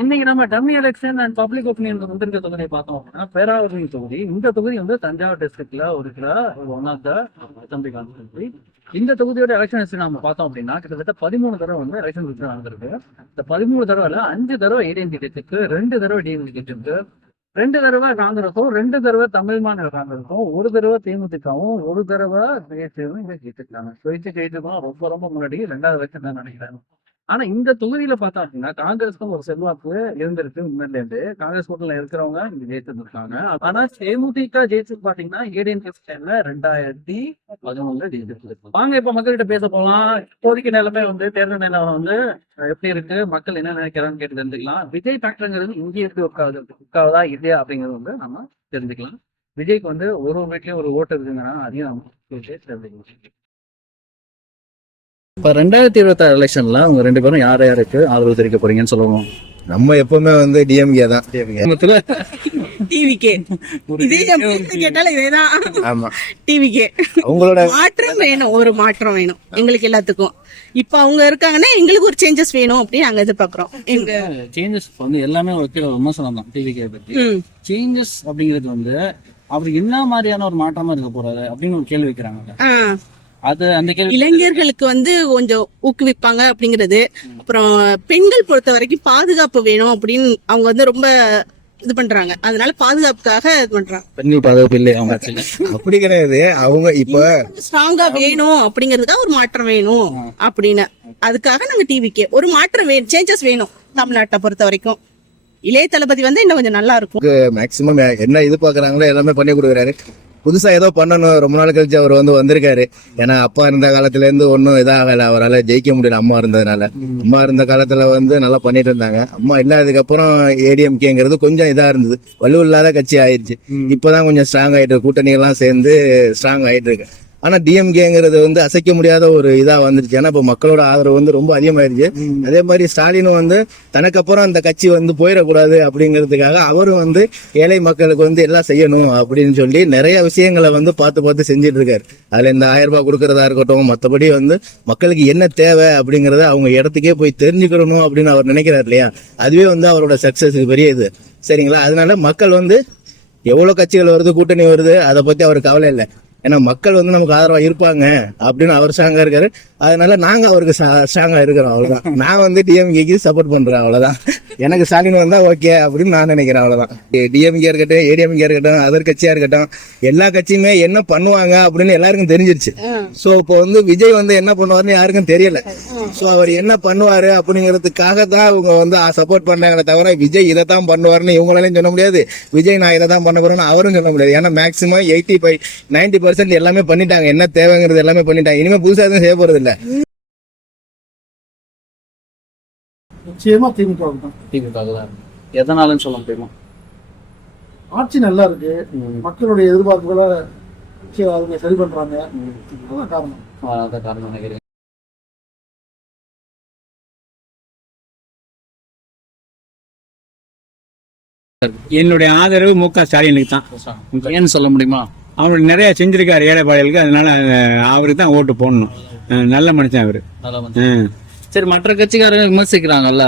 இன்னைக்கு நம்ம dummy election and public opinion வந்திருக்க தொகுதியை பார்த்தோம் அப்படின்னா பேராவூரணி தொகுதி. இந்த தொகுதி வந்து தஞ்சாவூர் டிஸ்ட்ரிக்ட்ல இருக்கிற one of the assembly constituency. இந்த தொகுதியோட எலெக்ஷன் ஹிஸ்டரி நம்ம பார்த்தோம் அப்படின்னா கிட்டத்தட்ட 13 தடவை வந்து எலெக்ஷன் ஹிஸ்டரி நடந்திருக்கு. இந்த 13 தடவைல 5 தடவை ஏடிஎம்கேக்கு, 2 தடவை டிஎம்கேக்கு, 2 தடவை காங்கிரஸும், 2 தடவை தமிழ் மாநில காங்கிரஸும், 1 தடவை தேமுதிகவும், 1 தடவை தேசியவும் இங்க ஜெயிச்சிருக்காங்க. ஜெயிச்சிருக்கோம் ரொம்ப ரொம்ப முன்னாடி 2வது வச்சு தான் நினைக்கிறேன். ஆனா இந்த தொகுதியில பார்த்தா அப்படின்னா காங்கிரஸ்க்கும் ஒரு செல்வாக்கு இருந்திருக்கு. முன்னாடி இருந்து காங்கிரஸ் கூட்டணியில இருக்கிறவங்க இங்க ஜெயிச்சிருக்காங்க. ஆனா தேமுதிக ஜெயிச்சது பாத்தீங்கன்னா ஏடிஎம்கே 2011 ஜெயிச்சிருக்கு. வாங்க இப்ப மக்கள்கிட்ட பேச போலாம். இப்போதைக்கு நிலைமை வந்து தேர்தல் நிலவரம் வந்து எப்படி இருக்கு, மக்கள் என்ன நினைக்கிறான்னு கேட்டு தெரிஞ்சுக்கலாம். விஜய் ஃபேக்டருங்கிறது இங்கே இருக்கு உட்காவதா இல்லையா அப்படிங்கிறது வந்து நம்ம தெரிஞ்சுக்கலாம். விஜய்க்கு வந்து ஒரு வீட்லயும் ஒரு ஓட்டு இருக்குங்கன்னா அதையும் நம்ம தெரிஞ்சுக்கலாம். இப்ப 2026 எலெக்ஷன்ல அவங்க 2 பேரும் யாருக்கு ஆதரவு தெரிவிக்க போறீங்கன்னு சொல்லுவோம். நம்ம எப்பவுமே வந்து டிஎம்கே தான். டிவிகே இதே கேட்டாலும் இதேதான். ஆமா, டிவிகே. அவங்களோட மாற்றம் வேணும், ஒரு மாற்றம் வேணும் எங்களுக்கு எல்லாத்துக்கும். இப்ப அவங்க இருக்காங்கன்னா எங்களுக்கு ஒரு சேஞ்சஸ் வேணும் அப்படின்னு நாங்க எதிர்பார்க்கிறோம். எங்க சேஞ்சஸ் வந்து எல்லாமே ஒரு விமர்சனம் தான் டிவிகே பத்தி. சேஞ்சஸ் அப்படிங்கிறது வந்து அவருக்கு என்ன மாதிரியான ஒரு மாற்றமா இருக்க போறாரு அப்படின்னு ஒரு கேள்வி வைக்கிறாங்க. அது அந்த இளைஞர்களுக்கு வந்து கொஞ்சம் ஊக்குவிப்பாங்க அப்படிங்கிறது. அப்புறம் பெண்கள் பொறுத்த வரைக்கும் பாதுகாப்பு வேணும் அப்படின்னு அவங்க வந்து ரொம்ப இது பண்றாங்க. அதனால பாதுகாப்புக்காக இது பண்றாங்க. பெண்கள் பாதுகாப்பு இல்லை அவங்க அப்படி கிடையாது. அவங்க இப்ப ஸ்ட்ராங்கா வேணும் அப்படிங்கிறதுக்காக ஒரு மாற்றம் வேணும் அப்படின்னு அதுக்காக நாங்க டிவிக்கு ஒரு மாற்றம் வேணும், சேஞ்சஸ் வேணும். தமிழ்நாட்டை பொறுத்த வரைக்கும் இளைய தளபதி வந்து இன்னும் கொஞ்சம் நல்லா இருக்கும். மேக்சிமம் என்ன இது பாக்குறாங்களோ எல்லாமே பண்ணி கொடுக்குறாரு. புதுசா ஏதோ பண்ணணும், ரொம்ப நாள் கழிச்சு அவர் வந்து வந்திருக்காரு. ஏன்னா அப்பா இருந்த காலத்துல இருந்து ஒன்னும் இதாகல, அவரால் ஜெயிக்க முடியல அம்மா இருந்ததுனால. அம்மா இருந்த காலத்துல வந்து நல்லா பண்ணிட்டு இருந்தாங்க. அம்மா இல்லாததுக்கு அப்புறம் ஏடிஎம்கேங்கிறது கொஞ்சம் இதா இருந்தது, வலுவில்லாத கட்சி ஆயிடுச்சு. இப்பதான் கொஞ்சம் ஸ்ட்ராங் ஆயிட்டு, கூட்டணி எல்லாம் சேர்ந்து ஸ்ட்ராங் ஆயிட்டு இருக்கு. ஆனா டிஎம்கேங்கிறது வந்து அசைக்க முடியாத ஒரு இதா வந்துருச்சு. ஏன்னா இப்ப மக்களோட ஆதரவு வந்து ரொம்ப அதிகமாயிருச்சு. அதே மாதிரி ஸ்டாலினும் வந்து தனக்கு அப்புறம் அந்த கட்சி வந்து போயிடக்கூடாது அப்படிங்கிறதுக்காக அவரும் வந்து ஏழை மக்களுக்கு வந்து எல்லாம் செய்யணும் அப்படின்னு சொல்லி நிறைய விஷயங்களை வந்து பார்த்து செஞ்சுட்டு இருக்காரு. அதுல இந்த 1000 ரூபாய் கொடுக்கறதா இருக்கட்டும், மற்றபடி வந்து மக்களுக்கு என்ன தேவை அப்படிங்கறத அவங்க இடத்துக்கே போய் தெரிஞ்சுக்கணும் அப்படின்னு அவர் நினைக்கிறார் இல்லையா. அதுவே வந்து அவரோட சக்சஸ் பெரிய இது. சரிங்களா. அதனால மக்கள் வந்து எவ்வளவு கட்சிகள் வருது, கூட்டணி வருது, அதை பத்தி அவர் கவலை இல்லை. ஏன்னா மக்கள் வந்து நமக்கு ஆதரவா இருப்பாங்க அப்படின்னு அவர் ஸ்ட்ராங்கா இருக்காரு. அதனால நாங்க அவருக்கு ஸ்ட்ராங்கா இருக்கிறோம். அவ்வளவுதான். நான் வந்து டிஎம்கேக்கு சப்போர்ட் பண்றேன். அவ்வளவுதான். எனக்கு ஸ்டாலின் வந்தா ஓகே அப்படின்னு நான் நினைக்கிறேன். அவ்வளவுதான். டிஎம்கே இருக்கட்டும், ஏடிஎம்கே இருக்கட்டும், அதர் கட்சியா இருக்கட்டும், எல்லா கட்சியுமே என்ன பண்ணுவாங்க அப்படின்னு எல்லாருக்கும் தெரிஞ்சிருச்சு. சோ இப்போ வந்து விஜய் வந்து என்ன பண்ணுவாருன்னு யாருக்கும் தெரியல. சோ அவர் என்ன பண்ணுவாரு அப்படிங்கிறதுக்காக தான் இவங்க வந்து சப்போர்ட் பண்ணாங்களே தவிர விஜய் இதைத்தான் பண்ணுவாருன்னு இவங்களாலையும் சொல்ல முடியாது. விஜய் நான் இதை தான் பண்ண போறேன்னு அவரும் சொல்ல முடியாது. ஏன்னா மேக்சிமம் 85-90% எல்லாமே பண்ணிட்டாங்க. என்ன தேவைங்கிறது எல்லாமே பண்ணிட்டாங்க. இனிமே புதுசா எதுவும் செய்ய போறது இல்ல. நிச்சயமா திமுக தான். எதனாலும் சொல்ல முடியுமா? ஆட்சி நல்லா இருக்கு, மக்களுடைய எதிர்பார்ப்புகளை அவங்க சரி பண்றாங்க. அதான் காரணம். அதான் காரணம் நினைக்கிறேன். என்னுடைய ஆதரவு மு.க. ஸ்டாலினுக்கு தான். ஏன்னு சொல்ல முடியுமா? அவர் நிறைய செஞ்சிருக்காரு ஏழைப்பாளைகளுக்கு. அதனால அவருக்கு தான் ஓட்டு போடணும். நல்ல மனுஷன் அவரு. சரி, மற்ற கட்சிக்காரங்க விமர்சிக்கிறாங்கல்ல.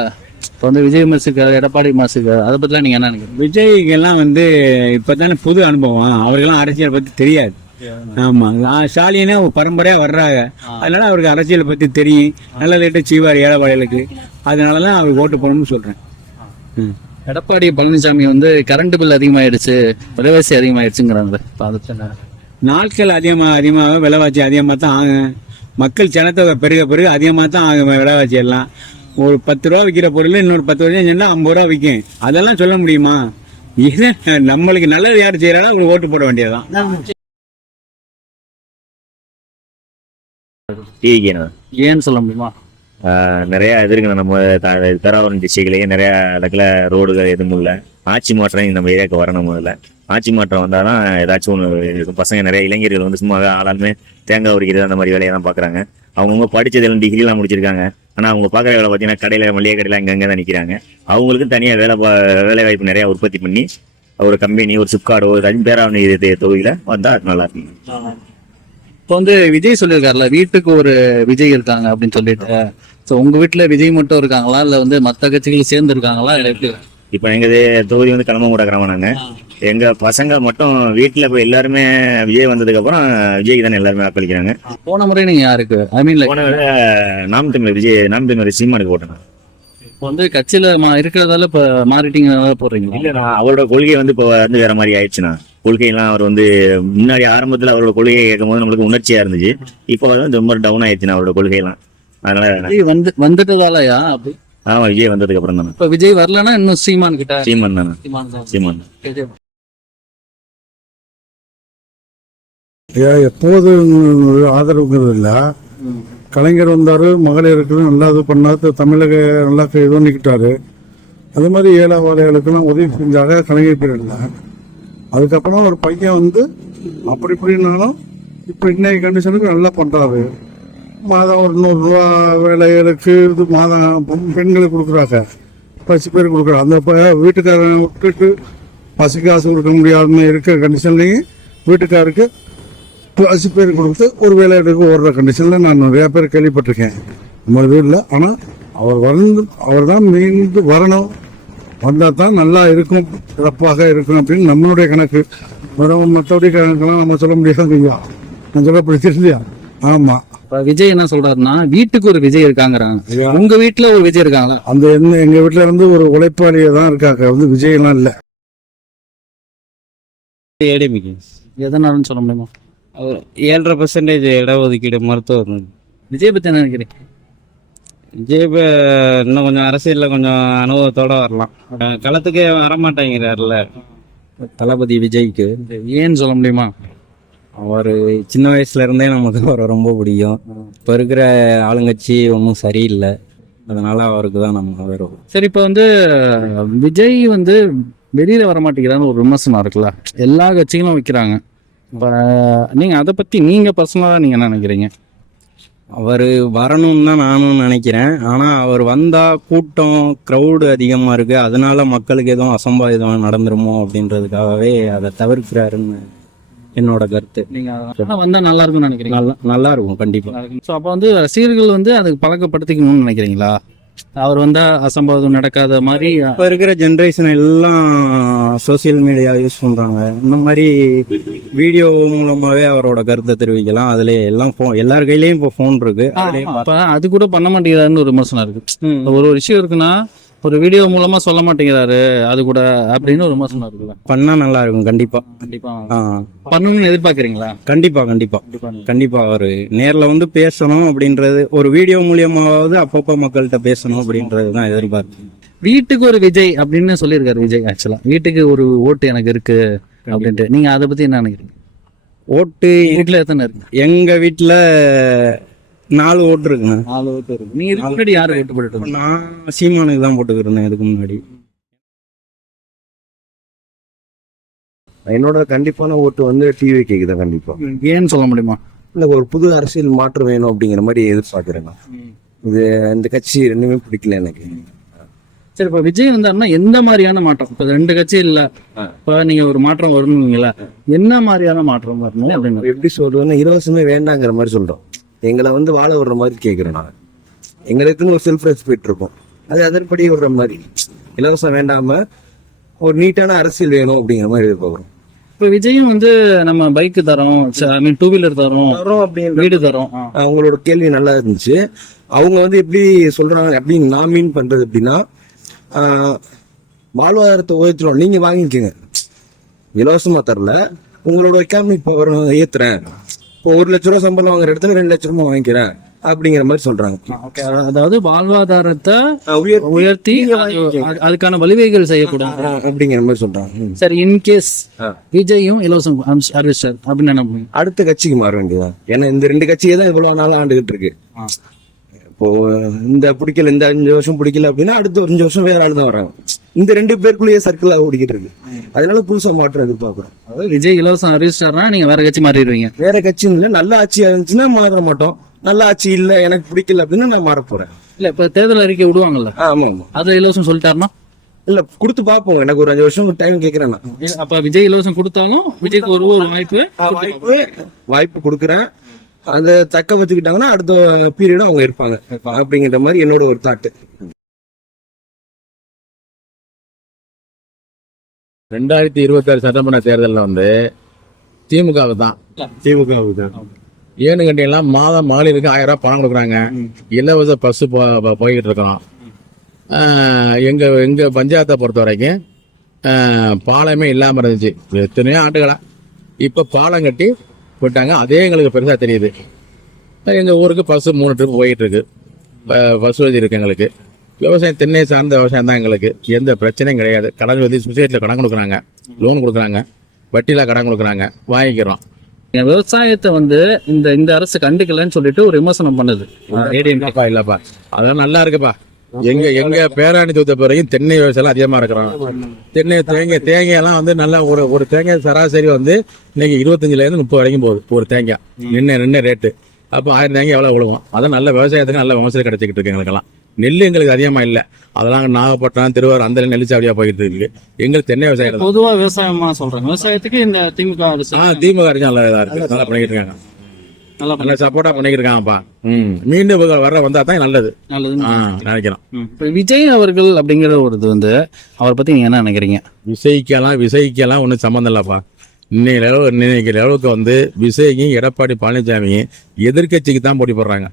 இப்போ வந்து விஜய் விமர்சிக்கிறார், எடப்பாடி விமர்சிக்கிறார். அதை பத்திலாம் நீங்க என்ன நினைக்கிறீங்க? விஜய்க்கெல்லாம் வந்து இப்பதானே புது அனுபவம், அவருக்கெல்லாம் அரசியலை பத்தி தெரியாது. ஆமா, ஸ்டாலினே பரம்பரையா வர்றாங்க. அதனால அவருக்கு அரசியலை பத்தி தெரியும். நல்ல லேட்டா செய்வார் ஏழைப்பாளைகளுக்கு. அதனாலதான் அவருக்கு ஓட்டு போடணும்னு சொல்றேன். எடப்பாடி பழனிசாமி வந்து கரண்ட் பில் அதிகமாயிடுச்சு, விலைவாசி அதிகமாயிடுச்சுங்கிறாங்க. நாட்கள் அதிகமாக விலைவாசி அதிகமாக தான் ஆகும். மக்கள் ஜனத்தொகை பெருக அதிகமாக தான் ஆகும் விலைவாசி எல்லாம். ஒரு 10 ரூபா விற்கிற பொருள் இன்னொரு 10 வருஷம் சொன்னா 50 ரூபா விற்கும். அதெல்லாம் சொல்ல முடியுமா? இது நம்மளுக்கு நல்லது யார் செய்யறாலும் அவங்களுக்கு ஓட்டு போட வேண்டியதுதான். ஏன்னு சொல்ல முடியுமா? நிறைய இது இருக்குண்ணா. நம்ம பேராவூரணி டிஸ்ட்ரிக்ட்லயே நிறைய இடத்துல ரோடுகள் எதுவும் இல்லை. ஆட்சி மாற்றம் நம்ம ஏரியாவுக்கு வரணும். முதல்ல ஆட்சி மாற்றம் வந்தாதான் ஏதாச்சும் ஒன்று. பசங்க நிறைய இளைஞர்கள் வந்து சும்மா ஆளாலுமே தேங்காய் உரிக்கிறது அந்த மாதிரி வேலையை தான் பார்க்குறாங்க. அவங்கவுங்க படிச்சதெல்லாம் டிகிரிலாம் முடிச்சிருக்காங்க. ஆனால் அவங்க பார்க்குற வேலை பார்த்தீங்கன்னா கடையில் மளிகை கடையில் அங்கங்கே தான் நிற்கிறாங்க. அவங்களுக்கு தனியாக வேலை வாய்ப்பு நிறையா உற்பத்தி பண்ணி ஒரு கம்பெனி, ஒரு சிப்கார்டோ, பேராவூரணி தொகுதியில் வந்தால் நல்லா இருக்கும். இப்போ வந்து விஜய் சொல்லியிருக்காருல, வீட்டுக்கு ஒரு விஜய் இருக்காங்க அப்படின்னு சொல்லிட்டு ஸோ உங்க வீட்டுல விஜய் மட்டும் இருக்காங்களா இல்ல வந்து மத்த கட்சிகள் சேர்ந்து இருக்காங்களா இல்ல எப்படி? இப்போ எங்க தொகுதி வந்து கிளம்பக்கூட கிராமம் நாங்க. எங்க பசங்க மட்டும் வீட்டுல போய் எல்லாருமே விஜய் வந்ததுக்கு அப்புறம் விஜய்க்கு தானே எல்லாருமே வாக்களிக்கிறாங்க. போன முறை நீங்க யாருக்கு ஐ மீன் லைக் போன விட நாம் தமிழர் சீமானுக்கு ஓட்டணும். இப்போ வந்து கட்சியில இருக்கிறதால இப்ப மாறிட்டீங்க போடுறீங்களா? இல்ல அவரோட கொள்கை வந்து இப்போ வந்து வேற மாதிரி ஆயிடுச்சுண்ணா. கொள்கையெல்லாம் அவர் வந்து முன்னாடி ஆரம்பத்துல அவரோட கொள்கையை கேட்கும் போது நம்மளுக்கு உணர்ச்சியா இருந்துச்சு. இப்போ வந்து ரொம்ப டவுன் ஆயிடுச்சுண்ணா அவரோட கொள்கையெல்லாம். அதனால விஜய் வந்துட்டதாலயா அப்படி? ஆமா, விஜய் வந்ததுக்கு அப்புறம் தானே. இப்ப விஜய் வரலன்னா இன்னும் சீமான் கிட்ட சீமான் தானே. சீமான் எப்போது ஆதரவுங்கிறது இல்ல. கலைஞர் வந்தாரு, மகளிருக்கு நல்லா இது பண்ணாரு, தமிழக நல்லா இது பண்ணிக்கிட்டாரு. அது மாதிரி ஏழாவாளைகளுக்கெல்லாம் உதவி செஞ்சாங்க கலைஞர் பீரியட்ல. அதுக்கப்புறம் ஒரு பையன் வந்து அப்படி இப்படின்னாலும் இப்ப இன்னைக்கு கண்டிஷனுக்கு நல்லா பண்றாரு. மாதம் ஒரு 100 ரூபா வேலைகளுக்கு இது மாதம் பெண்களுக்கு கொடுக்குறாங்க, 10 பேர் கொடுக்குறாங்க. அந்த வீட்டுக்காரன் விட்டுட்டு பசி காசு கொடுக்க முடியாதுன்னு இருக்கிற கண்டிஷன்லையும் வீட்டுக்காருக்கு 10 பேர் கொடுத்து ஒரு வேலையிடக்கு ஓடுற கண்டிஷன்ல நான் நிறைய பேர் கேள்விப்பட்டிருக்கேன் நம்ம வீட்டில். ஆனால் அவர் தான் மீண்டு வரணும், வந்தால் தான் நல்லா இருக்கும், சிறப்பாக இருக்கும் அப்படின்னு நம்மளுடைய கணக்கு. மற்றபடி கணக்கெல்லாம் நம்ம சொல்ல முடியாது. நான் சொல்லப்படுத்தி இல்லையா? ஆமா. இப்ப விஜய் என்ன சொல்றாருன்னா வீட்டுக்கு ஒரு விஜய் இருக்காங்கிறாங்க. உங்க வீட்டுல ஒரு விஜய் இருக்காங்களா? அந்த எங்க வீட்டுல இருந்து ஒரு உழைப்பாளியை தான் இருக்காங்க, வந்து விஜய் எல்லாம் இல்ல. எதனாலும் சொல்ல முடியுமா? 7.5% இடஒதுக்கீடு மருத்துவர். விஜய் பத்தி என்ன நினைக்கிறீங்க? விஜய் இன்னும் கொஞ்சம் அரசியல்ல கொஞ்சம் அனுபவத்தோட வரலாம். களத்துக்கே வரமாட்டேங்கிறாருல தளபதி விஜய்க்கு. ஏன்னு சொல்ல முடியுமா? அவர் சின்ன வயசுல இருந்தே நமக்கு அவரை ரொம்ப பிடிக்கும். இப்போ இருக்கிற ஆளுங்கட்சி ஒன்றும் சரியில்லை, அதனால அவருக்கு தான் நம்ம வரும். சரி, இப்ப வந்து விஜய் வந்து வெளியில வர மாட்டேங்கிறான்னு ஒரு விமர்சனம் இருக்குல்ல, எல்லா கட்சிகளும் வைக்கிறாங்க. இப்ப நீங்க அதை பத்தி நீங்க பர்சனலா நீங்க என்ன நினைக்கிறீங்க? அவர் வரணும்னு தான் நானும் நினைக்கிறேன். ஆனால் அவர் வந்தால் கூட்டம் க்ரௌடு அதிகமாக இருக்குது, அதனால மக்களுக்கு எதுவும் அசம்பாவிதம் நடந்துருமோ அப்படின்றதுக்காகவே அதை தவிர்க்கிறாருன்னு என்னோட கருத்து. நீங்க வந்தா நல்லா இருக்கும்னு நினைக்கிறீங்க? நல்லா இருக்கும் கண்டிப்பாக. ஸோ அப்போ வந்து ரசிகர்கள் வந்து அதுக்கு பழக்கப்படுத்திக்கணும்னு நினைக்கிறீங்களா? அவர் வந்தா அசம்பாவிதம் நடக்காத மாதிரி. இப்போ இருக்கிற ஜென்ரேஷன் எல்லாம் சோசியல் மீடியா யூஸ் பண்றாங்க. இந்த மாதிரி வீடியோ மூலமாவே அவரோட கருத்தை தெரிவிக்கலாம். அதுல எல்லாம் எல்லார் கையிலயும் இப்போ போன் இருக்கு. அப்ப அது கூட பண்ண மாட்டேங்கிறாருன்னு ஒரு விமர்சனம் இருக்கு. ஒரு விஷயம் இருக்குன்னா ஒரு வீடியோ மூலமா சொல்ல மாட்டேங்கிறாரு அது கூட அப்படின்னு ஒரு விமர்சனம் இருக்குல்ல. பண்ணா நல்லா இருக்கும் கண்டிப்பா. பண்ணணும்னு எதிர்பார்க்கறீங்களா? கண்டிப்பா அவரு நேர்ல வந்து பேசணும் அப்படின்றது, ஒரு வீடியோ மூலியமாவது அப்பப்போ மக்கள்கிட்ட பேசணும் அப்படின்றது தான் எதிர்பார்க்கு. வீட்டுக்கு ஒரு விஜய் அப்படின்னு சொல்லியிருக்காரு விஜய். ஆக்சுவலா வீட்டுக்கு ஒரு ஓட்டு எனக்கு இருக்கு அப்படின்ட்டு, நீங்க அதை பத்தி என்ன நினைக்கிறீங்க? ஓட்டு வீட்டுல எத்தனை இருக்கு? எங்க வீட்டுல 4 ஓட்டு இருக்குங்க. 4 ஓட்டு இருக்கு. நீங்க இதுக்கு முன்னாடி யாரு ஓட்டு போட்டுட்டு? நான் சீமானுக்கு தான் போட்டுக்கிருந்தேன் இதுக்கு முன்னாடி. என்னோட கண்டிப்பான ஓட்டு வந்து டிவிகேக்கு தான் கண்டிப்பா. ஏன்னு சொல்ல முடியுமா? இல்ல, ஒரு புது அரசியல் மாற்றம் வேணும் அப்படிங்கிற மாதிரி எதிர்பார்க்கிறேன். இது இந்த கட்சி ரெண்டுமே பிடிக்கல எனக்கு. சரி, இப்ப விஜய் வந்தாருன்னா எந்த மாதிரியான மாற்றம்? இப்ப 2 கட்சி இல்ல, இப்ப நீங்க ஒரு மாற்றம் வரணுங்களா, என்ன மாதிரியான மாற்றம் வரணும் அப்படின்னு எப்படி சொல்றதுன்னா, இலவசமே வேண்டாங்கிற மாதிரி சொல்றோம். எங்களை வந்து வாழ விடுற மாதிரி கேட்கிறேன் நான். எங்களுக்குன்னு ஒரு செல்ஃப் ரெஸ்பெக்ட் இருக்கும், அது அதன்படி விடுற மாதிரி. இலவசம் வேண்டாம ஒரு நீட்டான அரசியல் வேணும் அப்படிங்கிற மாதிரி எதிர்பார்க்குறோம். இப்ப விஜயும் வந்து நம்ம பைக் தரோம், 2 வீலர் தரோம் அப்படின்னு வீடு தரோம். அவங்களோட கேள்வி நல்லா இருந்துச்சு. அவங்க வந்து எப்படி சொல்றாங்க அப்படின்னு நான் மீன் பண்றது எப்படின்னா, வாழ்வாதாரத்தை உயர்த்துறோம், நீங்க வாங்கிக்கோங்க, இலவசமா தரல, உங்களோட எக்கானமிக் பவர் ஏத்துறேன், இப்போ 1 லட்ச ரூபா சம்பளம் வாங்குற இடத்துல 2 லட்ச ரூபா வாங்கிக்கிறேன் அப்படிங்கிற மாதிரி சொல்றாங்க. அதாவது வாழ்வாதாரத்தை உயர்த்தி அதுக்கான வழிவகைகள் செய்யக்கூடாது அப்படிங்கிற மாதிரி சொல்றாங்க. சரி, இன்கேஸ் விஜயும் இலவசம் அறிவிச்சார் அப்படின்னு என்ன பண்ணுவீங்க? அடுத்த கட்சிக்கு மாற வேண்டியதான். ஏன்னா இந்த 2 கட்சியே தான் இவ்வளவு நாள் ஆண்டுகிட்டு இருக்கு. இப்போ இந்த பிடிக்கல, இந்த 5 வருஷம் பிடிக்கல அப்படின்னா அடுத்த 5 வருஷம் வேற ஆள் தான் வர்றாங்க. இந்த 2 பேருக்குள்ளேயே சர்க்கிளா ஓடிக்கிட்டு இருக்கு. அதனால புதுசா மாற்றம் எதிர்பார்க்கிறோம். அதாவது விஜய் இலவசம் அறிவிச்சாருன்னா நீங்க வேற கட்சி மாறிடுவீங்க? வேற கட்சி இல்லை, நல்ல ஆட்சியா இருந்துச்சுன்னா மாற மாட்டோம். நல்ல ஆட்சி இல்ல, எனக்கு பிடிக்கல அப்படின்னா நான் மாற போறேன். இல்ல, இப்ப தேர்தல் அறிக்கை விடுவாங்கல்ல, ஆமா ஆமா, அது இலவசம் சொல்லிட்டாருன்னா இல்ல கொடுத்து பாப்போம். எனக்கு ஒரு 5 வருஷம் டைம் கேட்கிறேன் நான். அப்ப விஜய் இலவசம் கொடுத்தாலும் விஜய்க்கு ஒரு வாய்ப்பு வாய்ப்பு கொடுக்குறேன். அதை தக்க வச்சுக்கிட்டாங்கன்னா அடுத்த பீரியடும் அவங்க இருப்பாங்க அப்படிங்கிற மாதிரி என்னோட ஒரு தாட்டு. 2026 சட்டமன்ற தேர்தலில் வந்து திமுகவுக்கு தான். ஏன்னு கேட்டீங்கன்னா மாதம் மகளிருக்கு 1000 ரூபாய் பணம் கொடுக்குறாங்க. இலவச பஸ் போய்கிட்டு இருக்கோம். எங்க பஞ்சாயத்தை பொறுத்த வரைக்கும் பாலமே இல்லாமல் இருந்துச்சு எத்தனையோ ஆண்டுகளா. இப்போ பாலம் கட்டி விட்டாங்க. அதே எங்களுக்கு பெருசாக தெரியுது. எங்கள் ஊருக்கு பஸ் 3 ட்ரிப் போயிட்டு இருக்கு. பஸ் வசதி இருக்கு எங்களுக்கு. விவசாயம் தென்னை சார்ந்த விவசாயம் தான் எங்களுக்கு. எந்த பிரச்சனையும் கிடையாது. கடன் வசதி சொசைட்டியில் கடன் கொடுக்குறாங்க, லோன் கொடுக்குறாங்க, வட்டியில் கடன் கொடுக்குறாங்க, வாங்கிக்கிறோம். விவசாயத்தை வந்து இந்த அரசு கண்டுக்கலன்னு சொல்லிட்டு ஒரு விமர்சனம் பண்ணுது. இல்லப்பா அதெல்லாம் நல்லா இருக்குப்பா. எங்க பேராணி தூத்த வரைக்கும் தென்னை விவசாயம் அதிகமா இருக்கிறோம். தேங்காய் எல்லாம் வந்து நல்லா ஒரு தேங்காய் சராசரி வந்து இன்னைக்கு 25ல இருந்து 30 வரைக்கும் போகுது ஒரு தேங்காய். நின்ன ரேட்டு. அப்போ 1000 தேங்காய் எவ்வளவு விழுவும். அதான் நல்ல விவசாயத்துக்கு நல்ல விவசாயம் கிடைச்சிக்கிட்டு இருக்கு எங்களுக்கெல்லாம். நெல் எங்களுக்கு அதிகமா இல்ல. அதெல்லாம் நாகப்பட்டினம், திருவாரூர் அந்த நெல்லிச்சாவடியா போயிட்டு இருக்கு. எங்களுக்கு தென்னை விவசாயம் பொதுவா விவசாயமா சொல்றாங்க. விவசாயத்துக்கு இந்த திமுக அரசு நல்லா இதா இருக்கு. நல்லா பண்ணிக்கிட்டு இருக்காங்க. நல்ல சப்போர்ட்டா பண்ணிக்கிட்டு இருக்காங்கப்பா. மீண்டும் வந்தா தான் நல்லது நினைக்கிறோம். விஜய் அவர்கள் அப்படிங்கிற ஒரு இது வந்து அவரை பத்தி நீங்க என்ன நினைக்கிறீங்க? விஜய்க்கெல்லாம் ஒன்றும் சம்மந்தம் இல்லப்பா. இன்னைக்கு அளவுக்கு வந்து விஜய்க்கும் எடப்பாடி பழனிசாமியும் எதிர்கட்சிக்கு தான் போட்டி போடுறாங்க.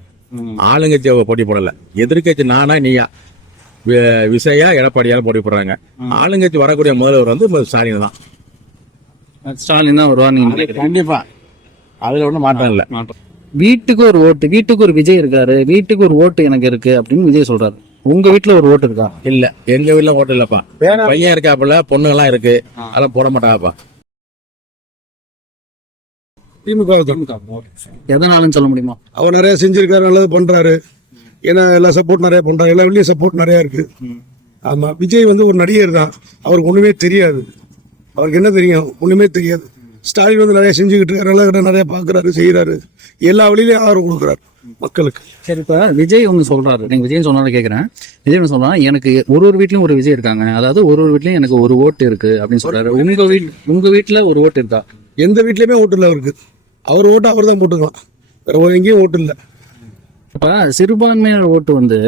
ஆளுங்கட்சி போட்டி போடல. எதிர்கட்சி நானா நீயா, விஜயா எடப்பாடியால போட்டி போடுறாங்க. ஆளுங்கட்சி வரக்கூடிய முதல்வர் வந்து ஸ்டாலின் தான். ஸ்டாலின் தான் வருவாங்க. கண்டிப்பா அதுல ஒன்றும் மாற்றம் இல்லை. வீட்டுக்கு ஒரு ஓட்டு, வீட்டுக்கு ஒரு விஜய் இருக்காரு, வீட்டுக்கு ஒரு ஓட்டு எனக்கு இருக்கு அப்படின்னு விஜய் சொல்றாரு. உங்க வீட்டுல ஒரு ஓட்டு இருக்கா? இல்ல, எங்க வீட்டுல ஓட்டு இல்லப்பா. பையன் இருக்காப்புல, பொண்ணு எல்லாம் இருக்கு. அதெல்லாம் போட மாட்டாங்கப்பா. திமுக எதனாலும் சொல்ல முடியுமா? அவர் நிறைய செஞ்சிருக்காரு, நல்லது பண்றாரு. ஏன்னா எல்லா சப்போர்ட் நிறைய பண்றாரு. எல்லா வீட்லயும் சப்போர்ட் நிறைய இருக்கு. ஆமா, விஜய் வந்து ஒரு நடிகர் தான். அவருக்கு ஒண்ணுமே தெரியாது. அவருக்கு என்ன தெரியும்? ஒண்ணுமே தெரியாது. ஸ்டாலின் வந்து நிறைய செஞ்சுக்கிட்டு இருக்காரு. நல்லா நிறைய பாக்குறாரு, செய்யறாரு. எல்லா வழியிலயும் ஆதரவு கொடுக்குறாரு மக்களுக்கு. சரி, இப்ப விஜய் ஒன்று சொல்றாரு. நீங்க விஜய் சொன்னாலும் கேட்கறேன். விஜய் ஒன்று சொல்றா, எனக்கு ஒரு வீட்லயும் ஒரு விஜய் இருக்காங்க. அதாவது ஒரு வீட்லயும் எனக்கு ஒரு ஓட்டு இருக்கு அப்படின்னு சொல்றாரு. உங்க வீட்டுல ஒரு ஓட்டு இருக்கா? எந்த வீட்லயுமே ஓட்டு இல்லை அவருக்கு. அவர் ஓட்டு அவர் தான் போட்டுக்கலாம். வேற எங்கேயும் ஓட்டு இல்லை. இப்ப சிறுபான்மையினர் ஓட்டு வந்து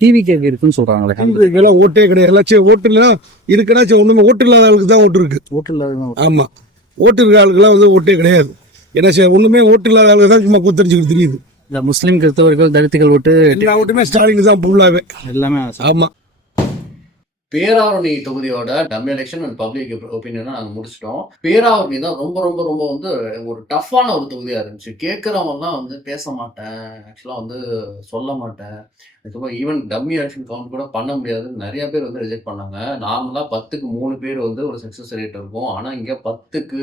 டிவி கேக்கு இருக்குன்னு சொல்றாங்களே. இதெல்லாம் ஓட்டே கிடையாது. எல்லாம் ஓட்டு இல்லைன்னா இருக்குன்னா ஒண்ணுமே ஓட்டு இல்லாத ஆளுக்கு தான் ஓட்டு இருக்கு. ஓட்டு இல்லாத, ஆமா, ஓட்டு இருக்கிற ஆளுக்கெல்லாம் வந்து ஓட்டே கிடையாது. ஏன்னா ஒண்ணுமே ஓட்டு இல்லாத ஆளுக்கு தான் சும்மா கொத்தரிச்சுக்கிட்டு தெரியுது. இந்த முஸ்லீம், கிறிஸ்தவர்கள், தலித்துகள் ஓட்டு எல்லா ஓட்டுமே ஸ்டாலின் தான் ஃபுல்லாவே எல்லாமே. ஆமா. பேராவூரணி தொகுதியோட டம்மி எலெக்ஷன் அண்ட் பப்ளிக் ஒப்பீனியனை நாங்கள் முடிச்சிட்டோம். பேராவூரணி தான் ரொம்ப ரொம்ப ரொம்ப வந்து ஒரு டஃப்பான ஒரு தொகுதியாக இருந்துச்சு. கேட்குறவங்கலாம் வந்து பேச மாட்டேன், ஆக்சுவலாக வந்து சொல்ல மாட்டேன், அதுக்கப்புறம் ஈவன் டம்மி எலெக்ஷன் கவுண்ட் கூட பண்ண முடியாதுன்னு நிறைய பேர் வந்து ரிஜெக்ட் பண்ணாங்க. நார்மலாக 10க்கு 3 பேர் வந்து ஒரு சக்ஸஸ் ரேட் இருக்கும். ஆனால் இங்கே 10க்கு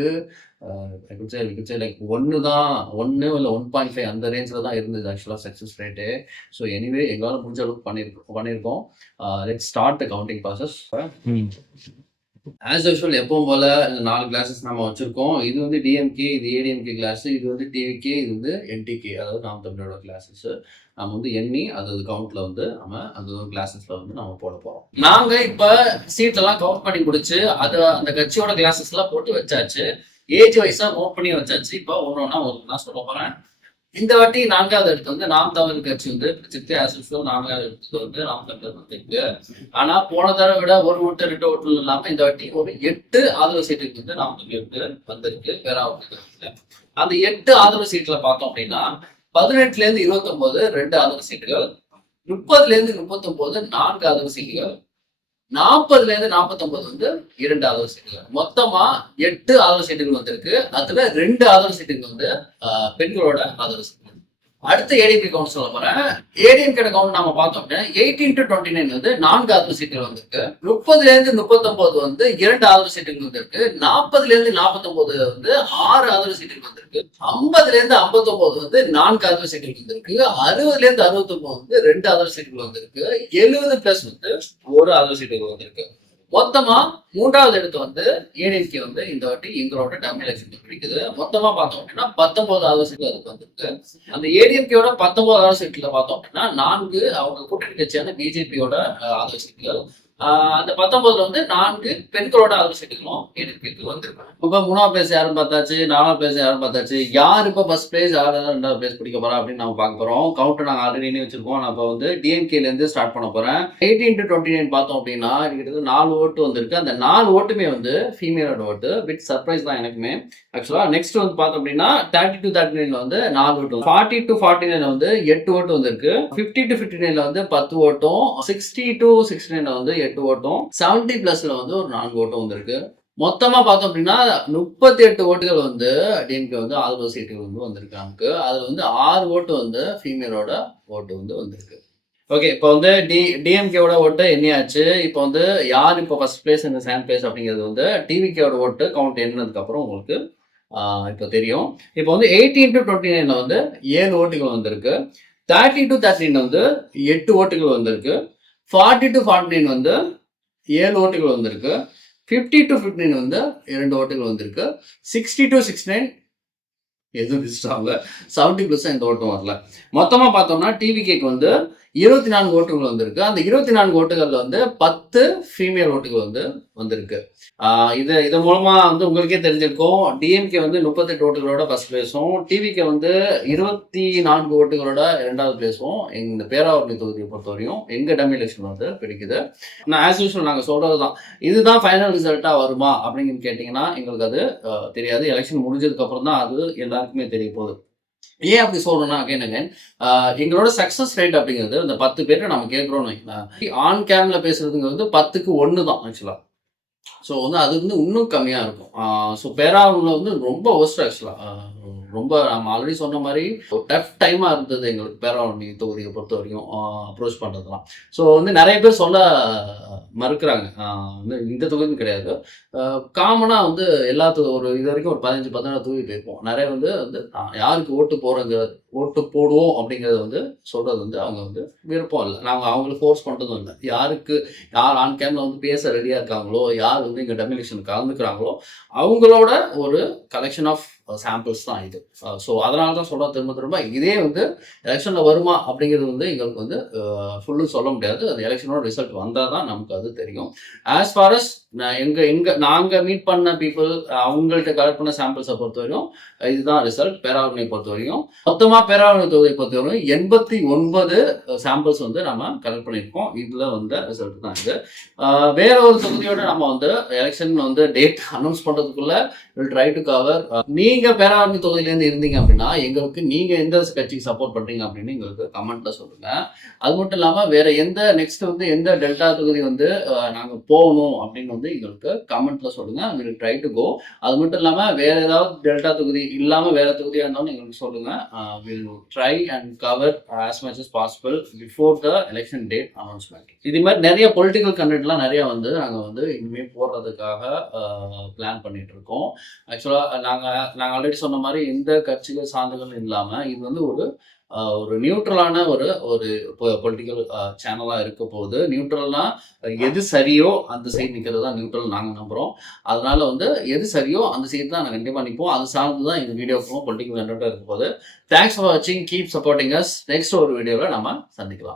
லைக் 1 தான், 1 இல்லை 1.5 அந்த ரேஞ்சில் தான் இருந்தது ஆக்சுவலாக சக்ஸஸ் ரேட்டு. ஸோ எனிவே எங்களால் முடிஞ்ச அளவுக்கு பண்ணியிருக்கோம். Let's start the counting process. As usual எப்பவும் போல 4 கிளாஸஸ் நம்ம வச்சிருக்கோம். இது வந்து டிஎம்கே, இது ஏடிஎம்கே கிளாஸ், இது வந்து டிவிகே, இது வந்து என்டிகே, அதாவது நாம் தமிழோட கிளாஸஸ். நம்ம வந்து எண்ணி அது கவுண்ட்ல வந்து நம்ம அந்த கிளாஸஸ்ல வந்து நம்ம போட போறோம். நாங்க இப்ப சீட் எல்லாம் கவுண்ட் பண்ணி முடிச்சு அந்த கட்சியோட கிளாஸஸ் எல்லாம் போட்டு வச்சாச்சு. ஏஜ் வைஸா நோட் பண்ணி வச்சாச்சு. இப்போ ஒவ்வொன்றா சொல்ல போறேன். இந்த வாட்டி 4வது இடத்து வந்து நாம் தமிழ் கட்சி வந்து பிடிச்சிருக்கு. ஆஸ்யூஷுவல் 4வது இடத்துக்கு வந்து நாம் தமிழர் வந்துருக்கு. ஆனா போன தடவை விட 1 ஓட்டு 2 ஓட்டு இல்லாம இந்த வாட்டி ஒரு 8 ஆதரவு சீட்டுக்கு வந்து நாம் தமிழருக்கு வந்திருக்கு பேராவூர். அந்த 8 ஆதரவு சீட்ல பார்த்தோம் அப்படின்னா 18ல இருந்து 29 2 ஆதரவு சீட்டுகள், 30ல இருந்து 39 4 ஆதரவு சீட்டுகள், 40ல இருந்து 49 வந்து 2 ஆதரவு சீட்டுகள். மொத்தமா 8 ஆதரவு சீட்டுகள் வந்திருக்கு. அதுல 2 ஆதரவு சீட்டுகள் வந்து பெண்களோட ஆதரவு சீட்டுகள். அடுத்து ஏடிஎம்கே கவுண்ட் சொல்ல போறேன். ஏடிஎம்கே கவுண்ட் நாம பார்த்தோம் அப்படின்னா 18 to 29 வந்து 4 ஆதரவு சீட்டுகள் வந்திருக்கு. 30ல இருந்து 39 வந்து 2 ஆதரவு சீட்டுகள் வந்திருக்கு. 40ல இருந்து 49 வந்து 6 ஆதரவு சீட்டுகள் வந்திருக்கு. 50ல இருந்து 59 வந்து 4 ஆதரவு சீட்டுகள் வந்திருக்கு. 60ல இருந்து 69 வந்து 2 ஆதரவு சீட்டுகள் வந்திருக்கு. 70+ வந்து 1 ஆதரவு சீட்டுகள் வந்திருக்கு. மொத்தமா 3வது இடத்து வந்து ஏடிஎம்கே வந்து இந்த வாட்டி எங்களோட டம்மி எலெக்ஷன் பிடிக்குது. மொத்தமா பார்த்தோம் அப்படின்னா 19 ஆதரவு சீட்டு அதுக்கு வந்திருக்கு. அந்த ஏடிஎம்கேயோட 19 ஆதரவு சீட்டுல பார்த்தோம் அப்படின்னா 4 அவங்க கூட்டணி கட்சியான பிஜேபியோட ஆதரவு சீட்டுகள், அந்த 19ல வந்து 4 பெண்களோட ஆதரவு சீட்டுகளும் டிஎம்கேக்கு வந்திருக்கு. இப்போ 3ஆவது பிளேஸ் யாரும் பார்த்தாச்சு, 4ஆவது பிளேஸ் யாரும் பார்த்தாச்சு. யார் இப்போ ஃபர்ஸ்ட் பிளேஸ், யார் 2வது பிளேஸ் பிடிக்க போறா அப்படின்னு நம்ம பார்க்க போறோம். கவுண்டர் நாங்கள் ஆல்ரெடி எண்ணி வச்சிருக்கோம். நான் இப்போ வந்து டிஎம்கேல இருந்து ஸ்டார்ட் பண்ண போறேன். 18-29 பார்த்தோம் அப்படின்னா கிட்டத்தட்ட 4 ஓட்டு வந்திருக்கு. அந்த 4 ஓட்டுமே வந்து ஃபீமேலோட ஓட்டு. பிட் சர்ப்ரைஸ் தான் எனக்குமே. ஆக்சுவலா நெக்ஸ்ட் வந்து பார்த்தோம் அப்படின்னா 30-39 வந்து 4 ஓட்டு, 40-49 வந்து 8 ஓட்டு வந்திருக்கு, 50-59 வந்து 10 ஓட்டும், 60-69 வந்து 8 ஓட்டும், 70+ வந்து ஒரு 4 ஓட்டும் வந்திருக்கு. மொத்தமா பார்த்தோம் அப்படின்னா 38 ஓட்டுகள் வந்து டிஎம்கே வந்து ஆதரவு சீட்டுகள் வந்து வந்திருக்கு நமக்கு. அதுல வந்து 6 ஓட்டு வந்து ஃபீமேலோட ஓட்டு வந்து வந்திருக்கு. ஓகே, இப்போ வந்து டிஎம்கேவோட ஓட்டு எண்ணியாச்சு. இப்போ வந்து யார் இப்போ ஃபர்ஸ்ட் பிளேஸ் இந்த செகண்ட் பிளேஸ் அப்படிங்கிறது வந்து டிவிகேவோட ஓட்டு கவுண்ட் எண்ணதுக்கு அப்புறம் உங்களுக்கு இப்போ தெரியும். இப்போ வந்து 18-29 வந்து 7 ஓட்டுகள் வந்திருக்கு, 30-39 வந்து 8 ஓட்டுகள் வந்திருக்கு, 40-49 வந்து 7 ஓட்டுகள் வந்திருக்கு, 50-59 வந்து 2 ஓட்டுகள் வந்திருக்கு, 60-69 எதுவும் டிஸ்டாகல, 70+ எந்த ஓட்டும் வரல. மொத்தமா பார்த்தோம்னா டிவிகேக்கு வந்து 24 ஓட்டுகள் வந்திருக்கு. அந்த 24 ஓட்டுகள்ல வந்து 10 ஃபீமேல் ஓட்டுகள் வந்து வந்திருக்கு. இது மூலமா வந்து உங்களுக்கே தெரிஞ்சிருக்கும், டிஎம்கே வந்து 38 ஓட்டுகளோட ஃபர்ஸ்ட் பிளேஸும், டிவிகே வந்து 24 ஓட்டுகளோட 2வது பிளேஸும் இந்த பேராவூரணி தொகுதியை பொறுத்தவரையும் எங்க டம்மி எலெக்ஷன் வந்து பிடிக்குது. நான் ஆஸ் யூஸ்வல் நாங்கள் சொல்றதுதான், இதுதான் ஃபைனல் ரிசல்ட்டா வருமா அப்படின்னு கேட்டிங்கன்னா எங்களுக்கு அது தெரியாது. எலெக்ஷன் முடிஞ்சதுக்கு அப்புறம் தான் அது எல்லாருக்குமே தெரிய போகுது. ஏன் அப்படி சொல்றோம்னா அகைன் எங்களோட சக்சஸ் ரேட் அப்படிங்கிறது இந்த 10 பேர்ட்ட நம்ம கேட்குறோம்னு ஆன் கேம்ல பேசுறதுங்கிறது 10க்கு 1 தான் ஆக்சுவலா. ஸோ வந்து அது வந்து இன்னும் கம்மியாக இருக்கும். ஸோ பேராவூரில் வந்து ரொம்ப ஒஸ்ட் ஆக்சுவலாக. ரொம்ப நம்ம ஆல்ரெடி சொன்ன மாதிரி டஃப் டைமாக இருந்தது எங்களுக்கு பேராவூரணி தொகுதியை பொறுத்த வரைக்கும் அப்ரோச் பண்ணுறதுலாம். ஸோ வந்து நிறைய பேர் சொல்ல மறுக்கிறாங்க. வந்து இந்த தொகுதியும் கிடையாது, காமனாக வந்து எல்லாத்துக்கும் ஒரு இது வரைக்கும் ஒரு 15-17 தொகுதி போயிருப்போம். நிறைய வந்து யாருக்கு ஓட்டு போடுவோம் அப்படிங்கிறத வந்து சொல்கிறது வந்து அவங்க வந்து விருப்பம் இல்லை. நாங்கள் அவங்களுக்கு ஃபோர்ஸ் பண்ணுறதும் இல்லை. யார் ஆன் கேமில் வந்து பேச ரெடியாக இருக்காங்களோ, யார் வந்து இங்கே டெமினேஷன் கலந்துக்கிறாங்களோ அவங்களோட ஒரு கலெக்ஷன் ஆஃப் சாம்பிள்ஸ் தான் இது. ஸோ அதனால தான் சொல்ல திரும்ப இதே வந்து எலெக்ஷனில் வருமா அப்படிங்கிறது வந்து எங்களுக்கு வந்து ஃபுல்லு சொல்ல முடியாது. அந்த எலெக்ஷனோட ரிசல்ட் வந்தால் தான் நமக்கு அது தெரியும். ஆஸ் ஃபார் அஸ் நாங்கள் மீட் பண்ண பீப்புள் அவங்கள்ட்ட கலெக்ட் பண்ண சாம்பிள்ஸை பொறுத்த வரையும் இதுதான் ரிசல்ட். பேராவூரணியை பொறுத்த வரையும் மொத்தமாக பேராவூரணி தொகுதியை பொறுத்த வரையும் 89 சாம்பிள்ஸ் வந்து நம்ம கலெக்ட் பண்ணியிருக்கோம். இதில் வந்த ரிசல்ட் தான் இது. வேற ஒரு தொகுதியோட நம்ம வந்து எலெக்ஷன் வந்து டேட் அனௌன்ஸ் பண்ணுறதுக்குள்ள ட்ரை டு கவர். நீங்கள் பேராவூரணி தொகுதியிலேருந்து இருந்தீங்க அப்படின்னா எங்களுக்கு நீங்கள் எந்த கட்சிக்கு சப்போர்ட் பண்ணுறீங்க அப்படின்னு எங்களுக்கு கமெண்ட்டில் சொல்லுங்கள். அது மட்டும் இல்லாமல் வேற நெக்ஸ்ட் வந்து எந்த டெல்டா தொகுதி வந்து நாங்கள் போகணும் அப்படின்னு வந்து எங்களுக்கு கமெண்ட்டில் சொல்லுங்கள். Will try to go. அது மட்டும் இல்லாமல் வேற ஏதாவது டெல்டா தொகுதி இல்லாமல் வேற தொகுதியாக இருந்தாலும் எங்களுக்கு சொல்லுங்கள். Will try and cover as much as possible before the election date announcement. இது மாதிரி நிறைய பொலிட்டிக்கல் கண்டென்ட்லாம் நிறைய வந்து நாங்கள் வந்து இனிமேல் போடுறதுக்காக பிளான் பண்ணிட்டு இருக்கோம். ஆக்சுவலாக நாங்கள் ஆல்ரெடி சொன்ன மாதிரி எந்த கட்சிகள் சார்ந்தகள் இல்லாமல் இது வந்து ஒரு நியூட்ரலான ஒரு பொலிட்டிக்கல் சேனலாக இருக்க போகுது. நியூட்ரல்னா எது சரியோ அந்த சைடு நிற்கிறது தான் நியூட்ரல் நாங்கள் நம்புகிறோம். அதனால வந்து எது சரியோ அந்த சைடு தான் நாங்கள் கண்டிப்பாக நிற்போம். அது சார்ந்து தான் இந்த வீடியோக்கும் பொலிட்டிக்கல் கண்டென்ட்டாக இருக்க போகுது. தேங்க்ஸ் ஃபார் வாட்சிங், கீப் சப்போர்ட்டிங் அஸ். நெக்ஸ்ட் ஒரு வீடியோவில் நம்ம சந்திக்கலாம்.